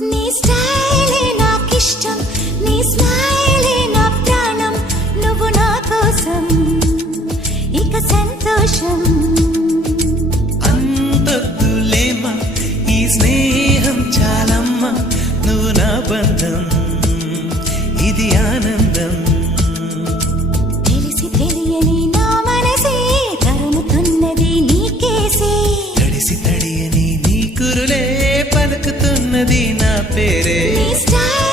నీ స్టైలే నాకిష్టం, నీ స్మైలే నా ప్రాణం, నువ్వు నా కోసం ఇక సంతోషం. అంతొద్దులేమా ఈ స్నేహం చాలమ్మా, నువ్వు నా బంధం ఇది ఆనందం. తెలిసి తెలియని నా మనసే తరుముతున్నది నీకేసే, తడిసి తడియని నీ కురులే పలుకుతున్నది నా పేరే. నీ స్టైల్